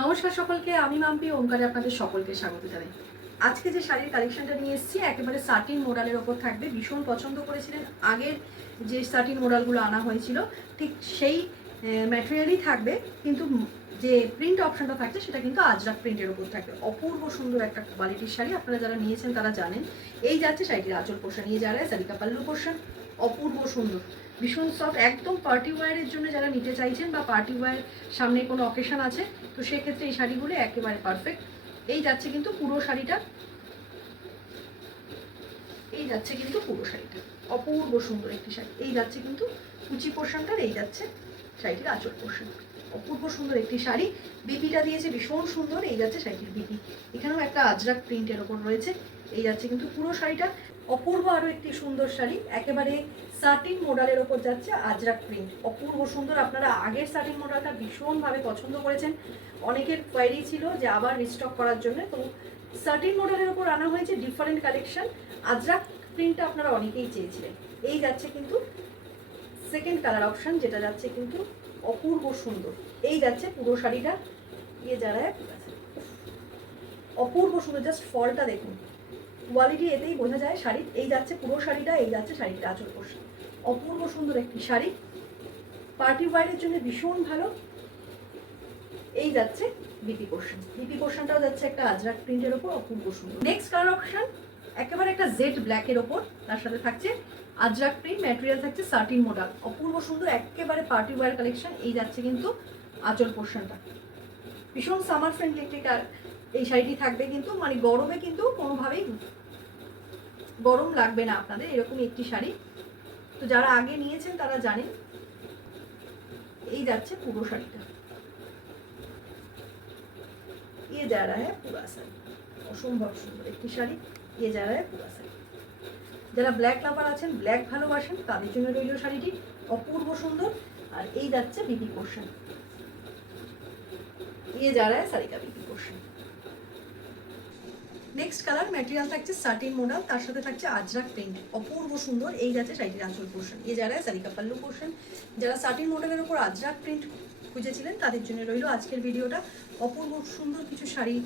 নমস্কার সকলকে, আমি মাম্পি ওমকারে আপনাদের সকলকে স্বাগত জানাই। আজকে যে শাড়ির কালেকশনটা নিয়ে এসেছি একেবারে সাটিন মোডালের ওপর থাকবে। ভীষণ পছন্দ করেছিলেন আগের যে সাটিন মোডালগুলো আনা হয়েছিল, ঠিক সেই ম্যাটেরিয়ালই থাকবে, কিন্তু যে প্রিন্ট অপশনটা থাকছে সেটা কিন্তু আজরাক প্রিন্টের ওপর থাকবে। অপূর্ব সুন্দর একটা কোয়ালিটির শাড়ি, আপনারা যারা নিয়েছেন তারা জানেন। এই যাচ্ছে শাড়িটির আঁচল পোর্শন, নিয়ে যারা সারিকা পাল্লু পোর্শন, অপূর্ব সুন্দর, ভীষণ সফট, একদম পার্টি ওয়্যারের জন্য যারা নিতে চাইছেন বা পার্টি ওয়্যার সামনে কোনো অকেশন আছে, তো সেক্ষেত্রে এই শাড়িগুলো একেবারে পারফেক্ট। এই যাচ্ছে কিন্তু পুরো শাড়িটা, এই যাচ্ছে কিন্তু পুরো শাড়িটা, অপূর্ব সুন্দর একটি শাড়ি। এই যাচ্ছে কিন্তু কুচি পোর্শনটার, এই যাচ্ছে শাড়িটির আঁচল পোর্শন, অপূর্ব সুন্দর একটি শাড়ি। বিপিটা দিয়েছে ভীষণ সুন্দর, এই যাচ্ছে শাড়িটির বিপি, এখানেও একটা আজরাক প্রিন্টের ওপর রয়েছে। এই যাচ্ছে কিন্তু পুরো শাড়িটা, অপূর্ব আরও একটি সুন্দর শাড়ি, একেবারে সাটিন মডেলের ওপর যাচ্ছে আজরাক প্রিন্ট, অপূর্ব সুন্দর। আপনারা আগের সাটিন মডেলটা ভীষণভাবে পছন্দ করেছেন, অনেকের কোয়ারি ছিল যে আবার রিস্টক করার জন্য, তো সাটিন মডেলের ওপর আনা হয়েছে ডিফারেন্ট কালেকশন। আজরাক প্রিন্টটা আপনারা অনেকেই চেয়েছিলেন। এই যাচ্ছে কিন্তু সেকেন্ড কালার অপশন, যেটা যাচ্ছে কিন্তু অপূর্ব সুন্দর। এই যাচ্ছে পুরো শাড়িটা, ইয়ে যারা অপূর্ব সুন্দর, জাস্ট ফলটা দেখুন, কোয়ালিটি এতেই বোঝা যায় শাড়ি। এই যাচ্ছে পুরো শাড়িটা, এই যাচ্ছে শাড়িটির আঁচল পোর্শন, অপূর্ব সুন্দর একটি শাড়ি, পার্টি ওয়্যারের জন্য ভীষণ ভালো। এই যাচ্ছে বিপি পোর্শন, বিপি পোর্শনটাও যাচ্ছে একটা আজরাক প্রিন্টের ওপর, অপূর্ব সুন্দর। নেক্সট কালার অপশন একেবারে একটা জেড ব্ল্যাকের ওপর, তার সাথে থাকছে আজরাক প্রিন্ট, ম্যাটেরিয়াল থাকছে সাটিন মডেল, অপূর্ব সুন্দর একেবারে পার্টি ওয়্যার কালেকশন। এই যাচ্ছে কিন্তু আঁচল পোর্শনটা, ভীষণ সামার ফ্রেন্ডলি একটি এই শাড়িটি থাকবে, কিন্তু মানে গরমে কিন্তু কোনোভাবেই গরম লাগবে না আপনাদের, এরকম একটি শাড়ি। তো যারা আগে নিয়েছেন তারা জানেন। এই যাচ্ছে পুরো শাড়িটা, ये जा रहा है पूरा শাড়ি, অসম্ভব সুন্দর একটি শাড়ি, ये जा रहा है पूरा শাড়ি। যারা ব্ল্যাক লাভার আছেন, ব্ল্যাক ভালোবাসেন, তাদের জন্য রইল শাড়িটি, অপূর্ব সুন্দর। আর এই যাচ্ছে বিপি পোর্শন, ये जा रहा है শাড়ি का BP portion. Next colour material থাকছে সাটিন মডেল, তার সাথে থাকছে আজরাক প্রিন্ট, অপূর্ব সুন্দর। এই যাচ্ছে শাড়িটির আঁচল পোর্শন, ये जा रहा है শাড়ি का পাল্লু পোর্শন। যারা সাটিন মডেলের উপর আজরাক প্রিন্ট খুঁজেছিলেন তাদের জন্য রইল আজকের ভিডিওটা। অপূর্ব সুন্দর কিছু শাড়ি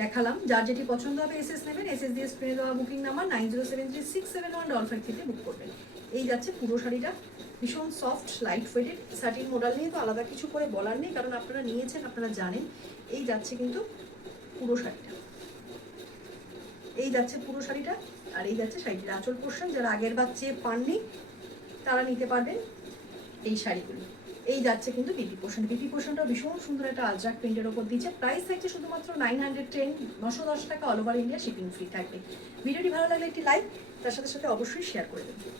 দেখালাম, যার যেটি পছন্দ হবে এসএস নেবেন, এসএস দিয়ে স্ক্রিনে দেওয়া বুকিং নাম্বার 9073671155 বুক করবেন। এই যাচ্ছে পুরো শাড়িটা, ভীষণ soft light weighted, satin model নিয়ে তো আলাদা কিছু করে বলার নেই, কারণ আপনারা নিয়েছেন, আপনারা জানেন। এই যাচ্ছে কিন্তু পুরো শাড়িটা, এই যাচ্ছে পুরো শাড়িটা। আর এই যাচ্ছে শাড়িটির আঁচল পোর্শন, যারা আগের বার চেয়ে পাননি তারা নিতে পারবেন এই শাড়িগুলি। এই যাচ্ছে কিন্তু বিপি পোর্শন, বিপি পোর্শনটা ভীষণ সুন্দর একটা আজরাক প্রিন্টের ওপর দিচ্ছে। প্রাইস থাকছে শুধুমাত্র 910, 910 টাকা, all over India shipping free থাকবে। ভিডিওটি ভালো লাগলে একটি লাইক, তার সাথে সাথে অবশ্যই শেয়ার করে দেবেন।